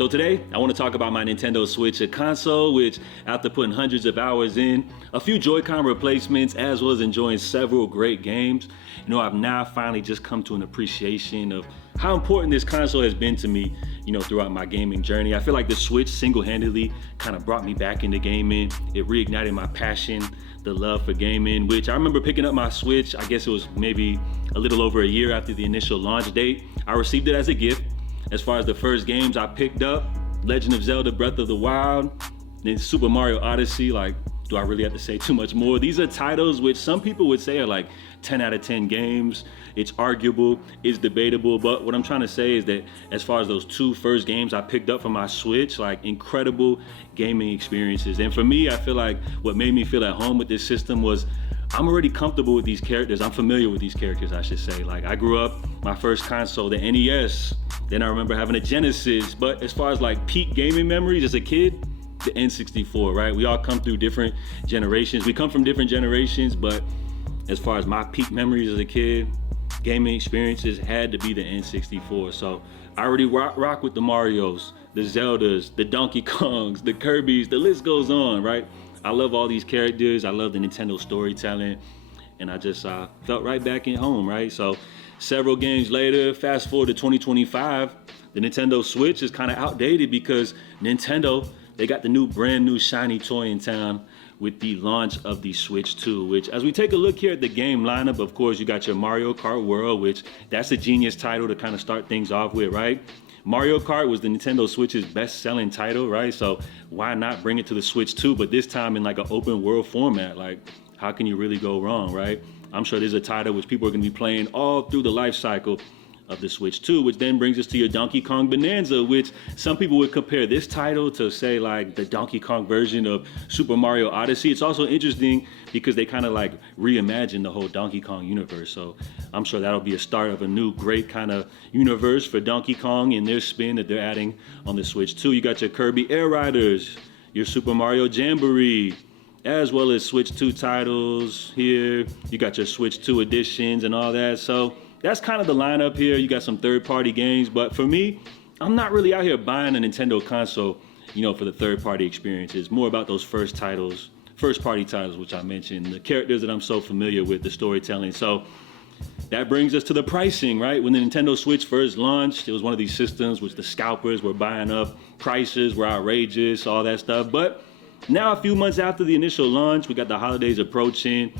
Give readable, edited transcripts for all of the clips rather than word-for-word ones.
So today, I want to talk about my Nintendo Switch, a console which, after putting hundreds of hours in, a few Joy-Con replacements, as well as enjoying several great games, I've now finally just come to an appreciation of how important this console has been to me, throughout my gaming journey. I feel like the Switch single-handedly kind of brought me back into gaming. It reignited my passion, the love for gaming, which I remember picking up my Switch, I guess it was maybe a little over a year after the initial launch date. I received it as a gift. As far as the first games I picked up, Legend of Zelda Breath of the Wild, then Super Mario Odyssey, do I really have to say too much more? These are titles which some people would say are like 10 out of 10 games. It's arguable, it's debatable, but what I'm trying to say is that as far as those two first games I picked up for my Switch, incredible gaming experiences. And for me, I feel like what made me feel at home with this system was I'm already comfortable with these characters. I'm familiar with these characters, I should say. I grew up, my first console, the NES, then I remember having a Genesis, but as far as peak gaming memories as a kid, the N64, right? We all come through different generations. We come from different generations, but as far as my peak memories as a kid, gaming experiences had to be the N64. So I already rock with the Marios, the Zeldas, the Donkey Kongs, the Kirbys, the list goes on, right? I love all these characters. I love the Nintendo storytelling, and I just felt right back at home, right? So several games later, fast forward to 2025, the Nintendo Switch is kind of outdated because Nintendo, they got the brand new shiny toy in town with the launch of the Switch 2, which as we take a look here at the game lineup, of course, you got your Mario Kart World, which that's a genius title to kind of start things off with, right? Mario Kart was the Nintendo Switch's best-selling title, right? So why not bring it to the Switch 2, but this time in an open world format? How can you really go wrong, right? I'm sure there's a title which people are gonna be playing all through the life cycle of the Switch 2, which then brings us to your Donkey Kong Bonanza, which some people would compare this title to say the Donkey Kong version of Super Mario Odyssey. It's also interesting because they kind of reimagined the whole Donkey Kong universe. So I'm sure that'll be a start of a new great kind of universe for Donkey Kong and their spin that they're adding on the Switch 2. You got your Kirby Air Riders, your Super Mario Jamboree, as well as Switch 2 titles here. You got your Switch 2 editions and all that. So that's kind of the lineup here. You got some third-party games, but for me, I'm not really out here buying a Nintendo console, for the third-party experience. It's more about those first-party titles, which I mentioned, the characters that I'm so familiar with, the storytelling. So that brings us to the pricing, right? When the Nintendo Switch first launched, it was one of these systems which the scalpers were buying up. Prices were outrageous, all that stuff. But now, a few months after the initial launch, we got the holidays approaching.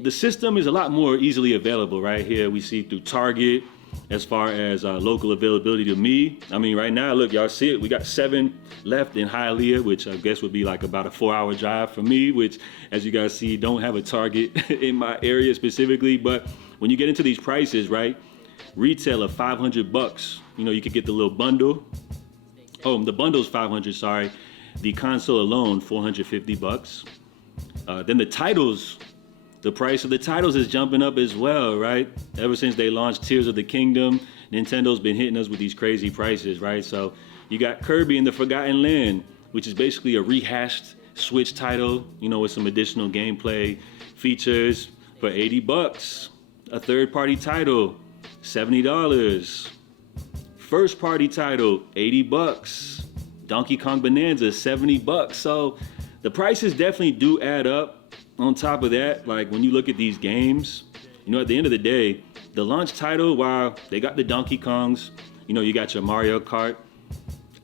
The system is a lot more easily available right here. We see through Target as far as local availability to me. I mean, right now, look, y'all see it. We got 7 left in Hialeah, which I guess would be about a 4-hour drive for me, which, as you guys see, don't have a Target in my area specifically. But when you get into these prices, right, retail of $500, you could get the little bundle. Oh, the bundle's $500, sorry. The console alone, $450. Then the titles, the price of the titles is jumping up as well, right? Ever since they launched Tears of the Kingdom, Nintendo's been hitting us with these crazy prices, right? So you got Kirby and the Forgotten Land, which is basically a rehashed Switch title, with some additional gameplay features for $80. A third-party title, $70. First-party title, $80. Donkey Kong Bonanza, $70. So the prices definitely do add up. On top of that, when you look at these games, at the end of the day, the launch title, while they got the Donkey Kongs, you got your Mario Kart,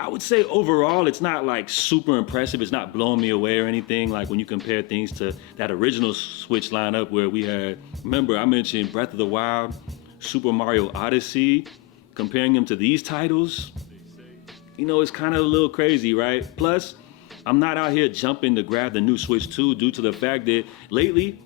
I would say overall, it's not super impressive. It's not blowing me away or anything. When you compare things to that original Switch lineup where we had, remember I mentioned Breath of the Wild, Super Mario Odyssey, comparing them to these titles, it's kind of a little crazy, right? Plus, I'm not out here jumping to grab the new Switch 2 due to the fact that lately,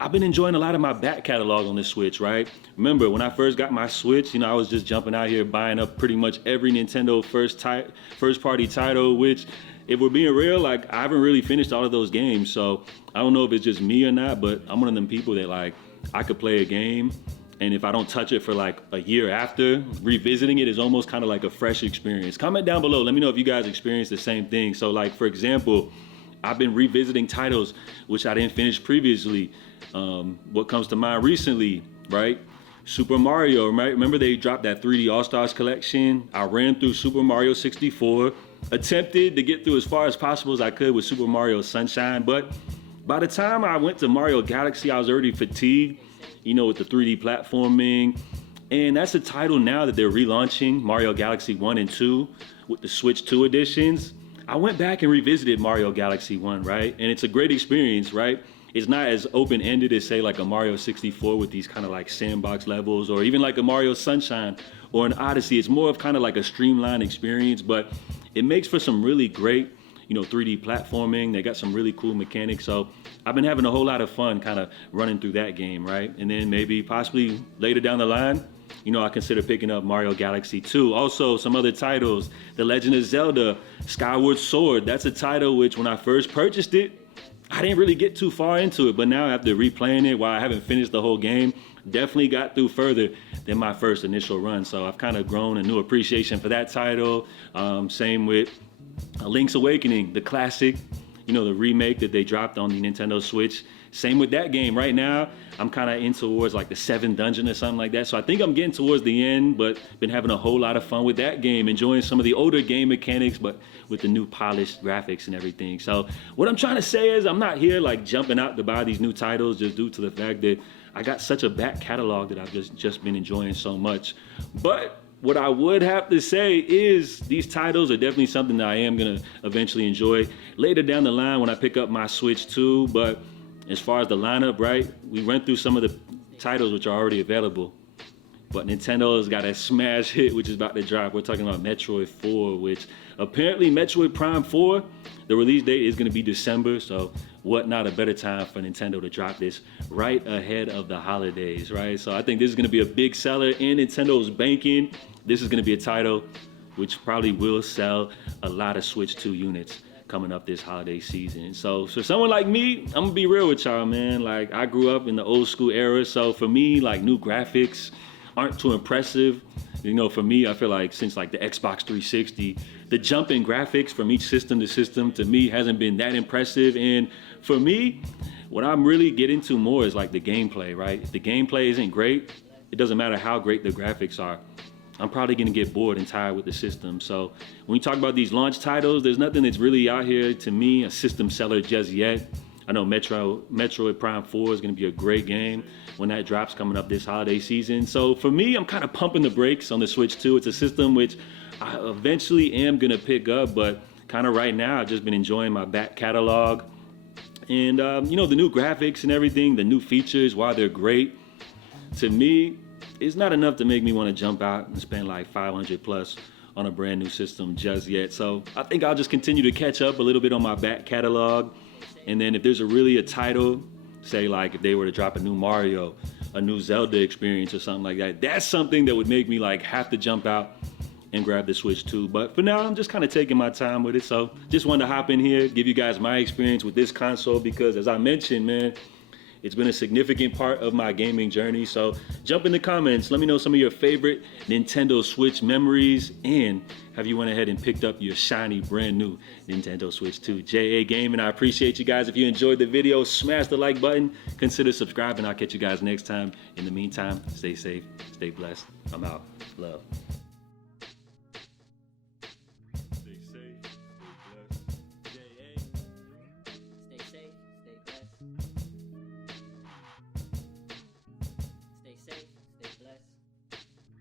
I've been enjoying a lot of my back catalog on the Switch, right? Remember, when I first got my Switch, I was just jumping out here buying up pretty much every Nintendo first-party title, which, if we're being real, I haven't really finished all of those games. So I don't know if it's just me or not, but I'm one of them people that I could play a game, and if I don't touch it for a year after, revisiting it is almost kind of like a fresh experience. Comment down below. Let me know if you guys experience the same thing. So for example, I've been revisiting titles which I didn't finish previously. What comes to mind recently, right? Super Mario, right? Remember they dropped that 3D All-Stars collection? I ran through Super Mario 64, attempted to get through as far as possible as I could with Super Mario Sunshine, but by the time I went to Mario Galaxy, I was already fatigued, with the 3D platforming. And that's a title now that they're relaunching, Mario Galaxy 1 and 2, with the Switch 2 editions. I went back and revisited Mario Galaxy 1, right? And it's a great experience, right? It's not as open-ended as, say, like a Mario 64 with these kind of like sandbox levels, or even like a Mario Sunshine or an Odyssey. It's more of kind of like a streamlined experience, but it makes for some really great 3D platforming. They got some really cool mechanics. So I've been having a whole lot of fun kind of running through that game, right? And then maybe possibly later down the line, I consider picking up Mario Galaxy 2. Also, some other titles, The Legend of Zelda, Skyward Sword. That's a title which when I first purchased it, I didn't really get too far into it, but now after replaying it, while I haven't finished the whole game, definitely got through further than my first initial run. So I've kind of grown a new appreciation for that title. Same with Link's Awakening, the classic, the remake that they dropped on the Nintendo Switch. Same with that game. Right now, I'm kind of in towards like the 7th dungeon or something like that. So I think I'm getting towards the end, but been having a whole lot of fun with that game, enjoying some of the older game mechanics, but with the new polished graphics and everything. So what I'm trying to say is I'm not here like jumping out to buy these new titles just due to the fact that I got such a back catalog that I've just been enjoying so much. But what I would have to say is these titles are definitely something that I am going to eventually enjoy later down the line when I pick up my Switch 2. But as far as the lineup, right, we went through some of the titles which are already available. But Nintendo's got a smash hit which is about to drop. We're talking about Metroid 4, which apparently Metroid Prime 4, the release date is going to be December. So what not a better time for Nintendo to drop this right ahead of the holidays, right? So I think this is going to be a big seller, and Nintendo's banking. This is going to be a title which probably will sell a lot of Switch 2 units coming up this holiday season. So for someone like me, I'm gonna be real with y'all, man. Like, I grew up in the old school era, so for me, like, new graphics aren't too impressive. For me, I feel like since like the Xbox 360, the jump in graphics from each system to system to me hasn't been that impressive. And for me, what I'm really getting to more is like the gameplay, right? If the gameplay isn't great, it doesn't matter how great the graphics are. I'm probably gonna get bored and tired with the system. So when you talk about these launch titles, there's nothing that's really out here to me a system seller just yet. I know Metroid Prime 4 is gonna be a great game when that drops coming up this holiday season. So for me, I'm kind of pumping the brakes on the Switch 2. It's a system which I eventually am gonna pick up, but kind of right now, I've just been enjoying my back catalog. And the new graphics and everything, the new features, while they're great, to me, it's not enough to make me want to jump out and spend like 500 plus on a brand new system just yet. So I think I'll just continue to catch up a little bit on my back catalog. And then if there's a title, say like if they were to drop a new Mario, a new Zelda experience or something like that, that's something that would make me like have to jump out and grab the Switch 2. But for now, I'm just kind of taking my time with it. So just wanted to hop in here, give you guys my experience with this console, because as I mentioned, man, it's been a significant part of my gaming journey. So jump in the comments. Let me know some of your favorite Nintendo Switch memories, and have you went ahead and picked up your shiny brand new Nintendo Switch 2. JA Gaming, I appreciate you guys. If you enjoyed the video, smash the like button. Consider subscribing. I'll catch you guys next time. In the meantime, stay safe, stay blessed. I'm out. Love.